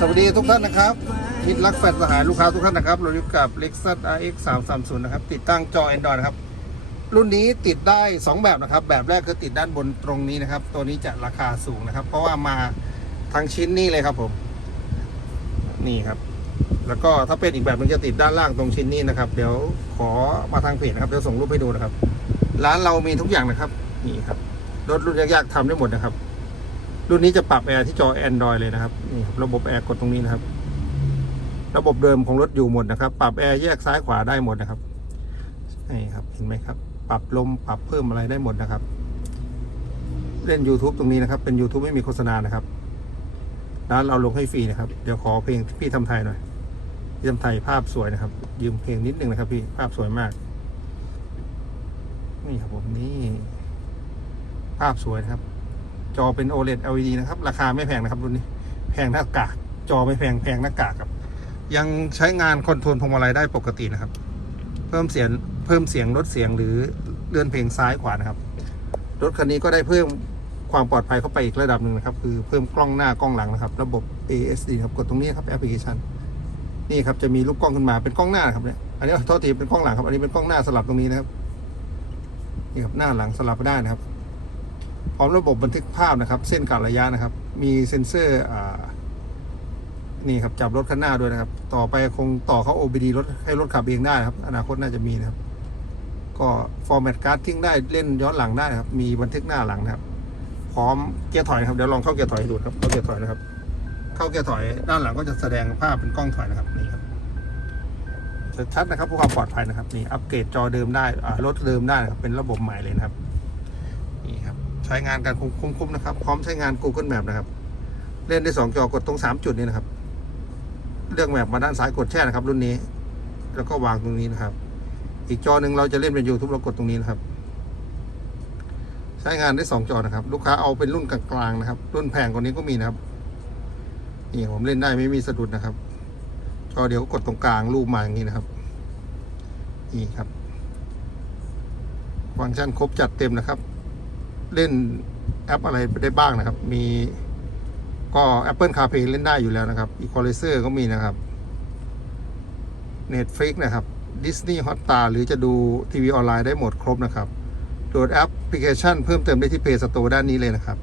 สวัสดีทุกท่านนะครับมิตรรักแฟนสหายลูกค้าทุกท่านนะครับเราอยู่กับ Lexus RX 3 3 0นะครับ ติดตั้งจอ Android นะครับ รุ่นนี้ติดได้ 2 แบบนะครับ แบบแรกคือติดด้านบนตรงนี้นะครับ ตัวนี้จะราคาสูงนะครับ เพราะว่ามาทั้งชิ้นนี่เลยครับผม นี่ครับ แล้วก็ถ้าเป็นอีกแบบหนึงจะติดด้านล่างตรงชิ้นนี้นะครับ เดี๋ยวขอมาทางเพจนะครับ เดี๋ยวส่งรูปให้ดูนะครับ ร้านเรามีทุกอย่างนะครับ นี่ครับ รถรุ่นยากๆทำได้หมดนะครับ รุ่นนี้จะปรับแอร์ที่จอ Android เลยนะครับนี่ครับระบบแอร์กดตรงนี้นะครับ ระบบเดิมของรถอยู่หมดนะครับ ปรับแอร์แยกซ้ายขวาได้หมดนะครับนี่ครับเห็นไหมครับ ปรับลมปรับเพิ่มอะไรได้หมดนะครับ เล่น YouTube ตรงนี้นะครับ เป็น YouTube ไม่มีโฆษณานะครับร้านเราลงให้ฟรีนะครับ เดี๋ยวขอเพลงพี่ทำไทยหน่อยพี่ทำไทยภาพสวยนะครับ ยืมเพลงนิดนึงนะครับ พี่ภาพสวยมาก นี่ครับผมนี่ภาพสวยนะครับ จอเป็น OLED LED นะครับ ราคาไม่แพงนะครับรุ่นนี้ แพงหน้ากาก จอไม่แพงแพงหน้ากากครับ ยังใช้งานคอนโทรลพวงมาลัยได้ปกตินะครับ เพิ่มเสียงเพิ่มเสียงลดเสียงหรือเลื่อนเพลงซ้ายขวานะครับ รถคันนี้ก็ได้เพิ่มความปลอดภัยเข้าไปอีกระดับหนึ่งนะครับ คือเพิ่มกล้องหน้ากล้องหลังนะครับ ระบบ ASD ครับกดตรงนี้ครับแอปพลิเคชันนี่ครับจะมีรูปกล้องขึ้นมาเป็นกล้องหน้านะครับเนี่ยอันนี้โทษทีเป็นกล้องหลังครับอันนี้เป็นกล้องหน้าสลับตรงนี้นะครับนี่ครับหน้าหลังสลับได้นะครับ พร้อมระบบบันทึกภาพนะครับ เส้นกะระยะนะครับ มีเซ็นเซอร์นี่ครับจับรถข้างหน้าด้วยนะครับ ต่อไปคงต่อเข้า OBD รถให้รถขับเองได้นะครับ อนาคตน่าจะมีนะครับ ก็ฟอร์แมตการ์ดทิ้งได้เล่นย้อนหลังได้นะครับ มีบันทึกหน้าหลังนะครับ พร้อมเกียร์ถอยครับเดี๋ยวลองเข้าเกียร์ถอยให้ดูครับเข้าเกียร์ถอยนะครับ เข้าเกียร์ถอยด้านหลังก็จะแสดงภาพเป็นกล้องถอยนะครับนี่ครับชัดนะครับเพื่อความปลอดภัยนะครับนี่อัปเกรดจอเดิมได้รถเดิมได้ครับเป็นระบบใหม่เลยนะครับ ใช้งานการคุ้มๆนะครับ พร้อมใช้งาน Google Map นะครับ เล่นได้สองจอกดตรงสามจุดนี้นะครับ เลือกแมปมาด้านซ้ายกดแช่นะครับ รุ่นนี้ แล้วก็วางตรงนี้นะครับ อีกจอหนึ่งเราจะเล่นเป็น YouTube เรากดตรงนี้นะครับ ใช้งานได้สองจอนะครับ ลูกค้าเอาเป็นรุ่นกลางๆนะครับ รุ่นแพงกว่านี้ก็มีนะครับนี่ผมเล่นได้ไม่มีสะดุดนะครับ จอเดียวก็กดตรงกลางรูปมาอย่างนี้นะครับ นี่ครับฟังก์ชันครบจัดเต็มนะครับ เล่นแอปอะไรได้บ้างนะครับ มีก็ Apple CarPlay เล่นได้อยู่แล้วนะครับ Equalizer ก็มีนะครับ Netflix นะครับ Disney Hotstar หรือจะดูทีวีออนไลน์ได้หมดครบนะครับโหลดแอปพลิเคชันเพิ่มเติมได้ที่ Play Store ด้านนี้เลยนะครับ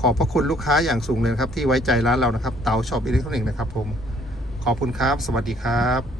ขอบพระคุณลูกค้าอย่างสูงเลยครับ ที่ไว้ใจร้านเรานะครับ เต๋าช็อปอิเล็กทรอนิกส์นะครับผม ขอบคุณครับ สวัสดีครับ